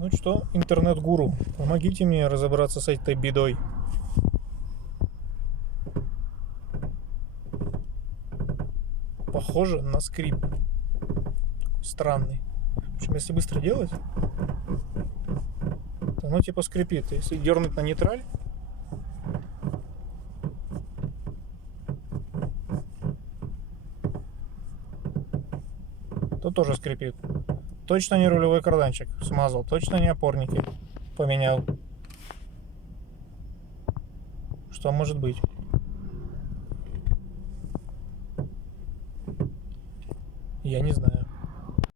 Ну что, интернет-гуру, помогите мне разобраться с этой бедой. Похоже на скрип. Странный. В общем, если быстро делать, то оно типа скрипит. Если дернуть на нейтраль, то тоже скрипит. Точно не рулевой карданчик смазал, точно не опорники поменял. Что может быть? Я не знаю.